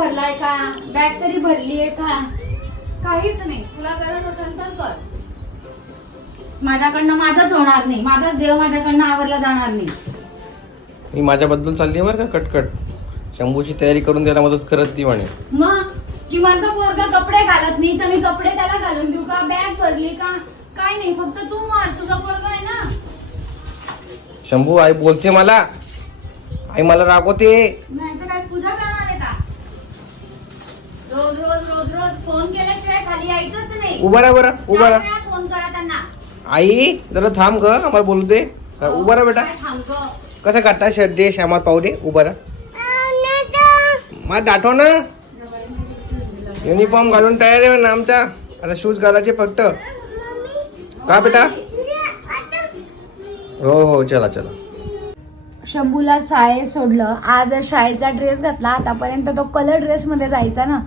भरलाय का? बॅग तरी भरली आहे का? काहीच नाही. तुला गरज असेल तर कर. माझ्याकडनं माझंच होणार नाही. माझाच देव माझ्याकडनं आवरला जाणार नाही. मी माझ्याबद्दल चालली आहे बरं का? कटकट. शंभूची तयारी करून द्यायला मदत करत ती म्हणे. मग? किमान तो पोरगा कपडे घालत नाही तर मी कपडे त्याला घालून देऊ का? बॅग भरली का? काय नाही फक्त तू मार. तुझा पोरगा आहे ना? शंभू आई बोलते मला. आई मला रागवते. नाही रोज रोज रोज रोज फोन केल्याशिवाय खाली यायचंच नाही. उभा राहा बरं उभा चार राहा. वेळा फोन करा त्यांना. आई जरा थांब ग आम्हाला बोलू दे. हा, उभा राहा बेटा. काय थांब गं. कसं काढता शर्ट दे श्यामात पाहू दे उभा राहा. मला दाठव ना. युनिफॉर्म घालून तयार आहे ना आमचा. आता शूज घालायचे फक्त. का बेटा? हो हो चला चला. शंभूला शाळेत सोडलं. आज शाळेचा ड्रेस घातला. आतापर्यंत तो कलर ड्रेसमध्ये जायचा ना.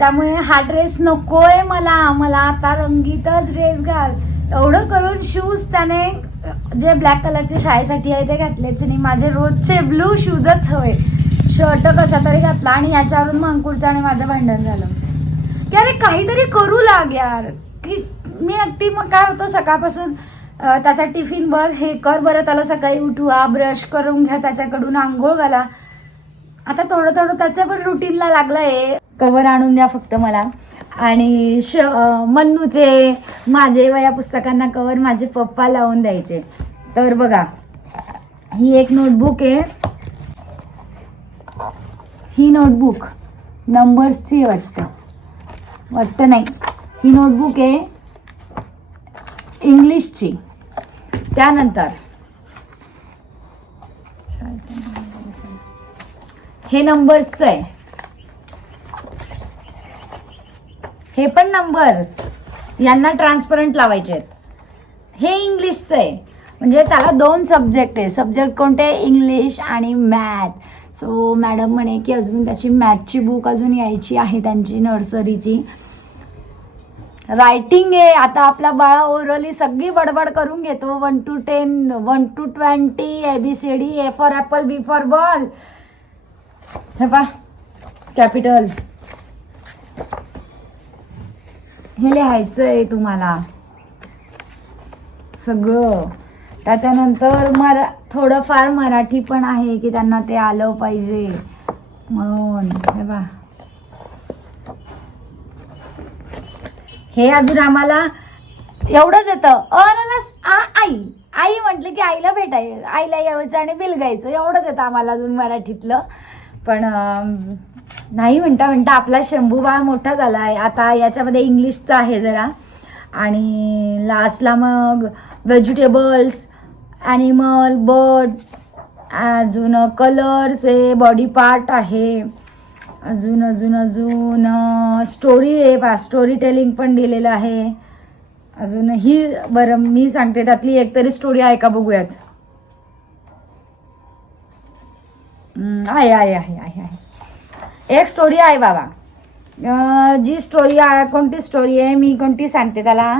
त्यामुळे हा ड्रेस नकोय मला. मला आता रंगीतच ड्रेस घाल. एवढं करून शूज त्याने जे ब्लॅक कलरचे शाळेसाठी आहे ते घातलेच नाही. माझे रोजचे ब्लू शूजच हवे. शर्ट कसा तरी घातला आणि याच्यावरून मग अंकुरचं आणि माझं भांडण झालं. की अरे काहीतरी करू लाग यार. की मी अगदी मग काय होतं सकाळपासून त्याचा टिफिन भर हे कर बरं त्याला सकाळी उठवा ब्रश करून घ्या त्याच्याकडून आंघोळ घाला. आता थोडं थोडं त्याचं पण रुटीनला लागलं आहे कवर आणून द्या फक्त मला. आणि श मन्नूचे माझे वया पुस्तकांना कवर माझे पप्पा लावून द्यायचे. तर बघा ही एक नोटबुक आहे. ही नोटबुक नंबर्सची वाटतं. वाटतं नाही. ही नोटबुक आहे इंग्लिशची. त्यानंतर हे नंबर्सचं आहे. हे पण नंबर्स यांना ट्रान्सपरंट लावायचे आहेत. हे इंग्लिशचं आहे. म्हणजे त्याला दोन सब्जेक्ट आहे. सब्जेक्ट कोणते? इंग्लिश आणि मॅथ सो मॅडम म्हणे की अजून त्याची मॅथची बुक अजून यायची आहे त्यांची नर्सरीची रायटिंग आहे. आता आपला बाळा ओरली सगळी बडबड करून घेतो. One two ten one two twenty A B C D A for apple B for ball हे पा कॅपिटल हे लिहायचं आहे तुम्हाला. सगळं. त्याच्यानंतर मरा थोडंफार मराठी पण आहे की त्यांना ते आलं पाहिजे. म्हणून हे बा. हे अजून आम्हाला एवढंच येतं. अननस आ आई. आई म्हटलं की आईला भेटाय आईला यायचं आणि बिल गायचं एवढंच येतं आम्हाला अजून मराठीतलं. पण नाही म्हणता म्हणता आपला शंभू बाळ मोठा झाला आहे आता याच्यामध्ये इंग्लिशचा आहे जरा. आणि लास्टला मग व्हेजिटेबल्स ॲनिमल बर्ड अजून कलर्स आहे बॉडी पार्ट आहे. अजून अजून अजून स्टोरी आहे पा स्टोरी टेलिंग पण दिलेलं आहे. अजून ही बरं मी सांगते त्यातली एक तरी स्टोरी आहे का बघूयात? आहे आहे आहे आहे आहे. एक स्टोरी आहे बाबा. जी स्टोरी आहे कोणती स्टोरी आहे मी कोणती सांगते त्याला?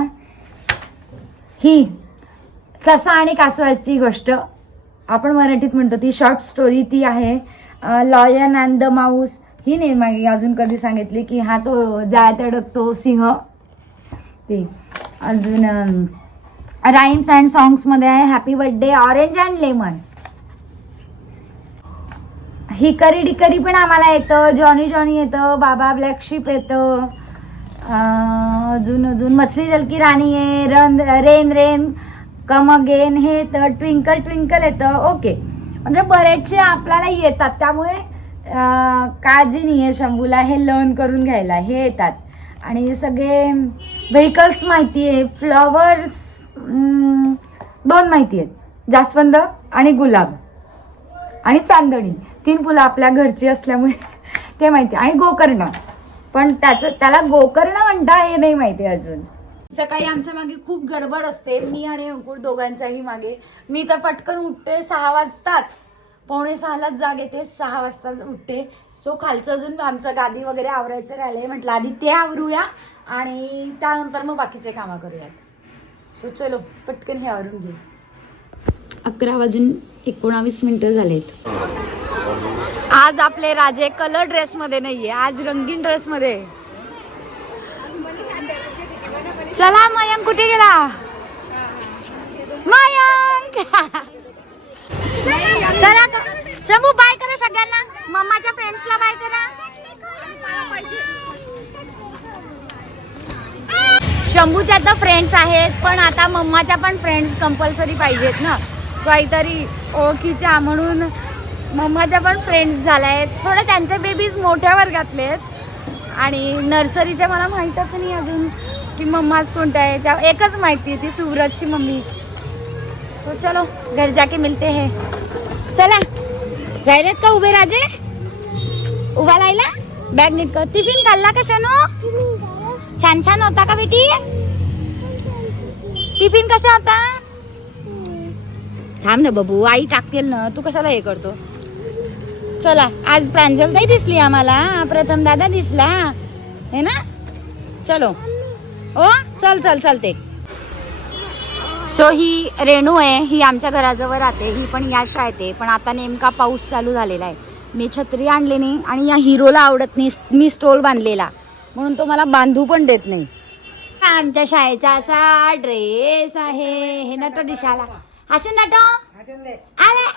ही ससा आणि कासवाची गोष्ट. आपण मराठीत म्हणतो ती शॉर्ट स्टोरी ती आहे. लॉयन अँड द माऊस ही नाही मागे अजून कधी सांगितली की हा तो जाळ्यात अडकतो सिंह. ते. अजून राईम्स अँड सॉंग्समध्ये आहे happy birthday orange and lemons hickory dickory पण आम्हाला येतं जॉनी जॉनी येतं बाबा ब्लॅक शिप येतं. अजून अजून मछली जलकी राणी आहे rain rain rain come again हे येतं ट्विंकल ट्विंकल येतं. ओके. म्हणजे बरेचसे आपल्याला येतात. त्यामुळे काळजी नाही आहे शंभूला. हे लर्न करून घ्यायला. हे येतात. आणि सगळे व्हेकल्स माहिती आहे. फ्लॉवर्स दोन माहिती आहेत. जास्वंद आणि गुलाब. आणि चांदणी. तीन फुलं आपल्या घरची असल्यामुळे ते माहिती. आणि गोकर्ण. पण त्याचं त्याला गोकर्ण म्हणता हे नाही माहिती अजून. सकाळी आमच्या मागे खूप गडबड असते. मी आणि अंकुर दोघांच्याही मागे. मी तर पटकन उठते सहा वाजताच. पावणे सहालाच जाग येते सहा वाजता उठते. सो खालचं अजून आमचं गादी वगैरे आवरायचं राहिलंय म्हटलं आधी ते आवरूया आणि त्यानंतर मग बाकीचे कामं करूयात. सो चलो पटकन हे आवरून घेऊ. अकरा वाजून एकोणावीस मिनटं झालेत. आज आपले राजे कलर ड्रेस मध्ये नाहीये आज रंगीन ड्रेस मध्ये. चला मयंक कुठे गेला? मयंक! चला शंभू बाय करा सगळ्यांना. मम्माच्या फ्रेंड्सला बाय करा. शंभूच्या तर फ्रेंड्स आहेत पण आता मम्माच्या पण फ्रेंड्स कंपल्सरी पाहिजेत ना. काहीतरी ओळखीच्या म्हणून मम्माच्या पण फ्रेंड्स झाल्या आहेत थोडं त्यांचे बेबीज मोठ्या वर्गातले आहेत आणि नर्सरीचे मला माहीतच नाही अजून की मम्माच कोणत्या आहे त्या एकच माहिती आहे ती सुरजची मम्मी. सो चलो घर जाके मिलते हे. चला. राहिलेत का उभे राजे? उभा राहिला? बॅग नीट कर. टिफिन खाल्ला का शनू? छान छान होता का बेटी? टिफिन कसा होता? थांब ना बाबू आई टाकतील ना. तू कशाला हे करतो? चला आज प्रांजल नाही दिसली आम्हाला. प्रथम दादा दिसला. हे ना? चलो. ओ चल चल चलते सो ही रेणू आहे ही आमच्या घराजवळ राहते. ही पण या शाळेत आहे. पण आता नेमका पाऊस चालू झालेला आहे. मी छत्री आणली नाही आणि या हिरोला आवडत नाही. मी स्टोल बांधलेला. म्हणून तो मला बांधू पण देत नाही. आमच्या शाळेचा असा ड्रेस आहे. हे नटो दिशाला. हसून नटो आले.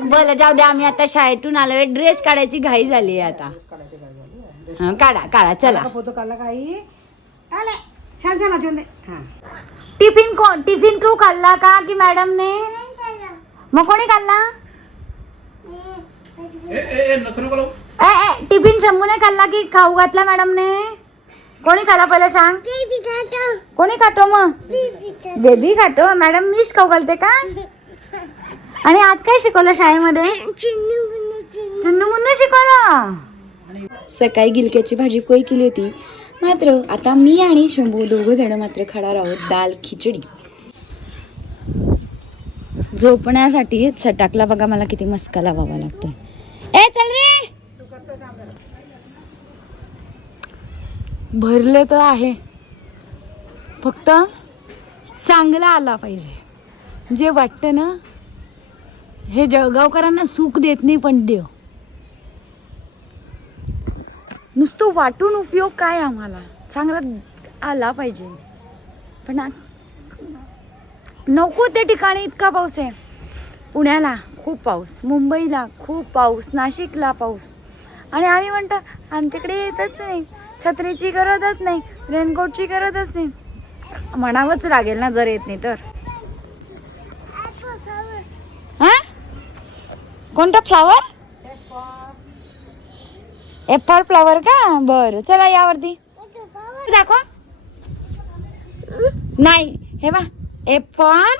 बोल जाऊ दे आम्ही आता शाळेतून आलोय ड्रेस काढायची घाई झाली आहे आता. हा, काढा काढा चला. फोटो काढला काही आले. छान छान वाचून दे. हा. टिफिन कोण? टिफिन तू खाल्ला का की मॅडमने मग कोणी खाल्ला ए ए टिफिन शंभूने खाल्ला की खाऊ घातला मॅडमने कोणी खाल्ला पहिलं सांग? कोणी खातो मग? बेबी खातो. मॅडम मीच खाऊ घालते का? आणि आज काय शिकवलं शाळेमध्ये? चुन्नू मुन्नू शिकवलं? सकाळी गिलक्याची भाजी पोळी केली होती. मात्र आता मी आणि शंभू दोघं जण मात्र खाणार आहोत दाल खिचडी. झोपण्यासाठी सटाकला बघा मला किती मस्का लावावा लागतोय. ए चल रे! भरले तर आहे. फक्त चांगला आला पाहिजे. जे वाटतं ना हे जळगावकरांना सुख देत नाही पण देव. नुसतं वाटून उपयोग काय आम्हाला? चांगला आला पाहिजे. पण नको त्या ठिकाणी इतका पाऊस आहे. पुण्याला खूप पाऊस मुंबईला खूप पाऊस नाशिकला पाऊस. आणि आम्ही म्हणतो आमच्याकडे येतच नाही. छत्रीची गरजच नाही रेनकोटची गरजच नाही. म्हणावंच लागेल ना जर येत नाही तर. हा? कोणता फ्लावर एप्पल फ्लावर का? बरं चला यावरती. दाखव. नाही हे बा एप्पल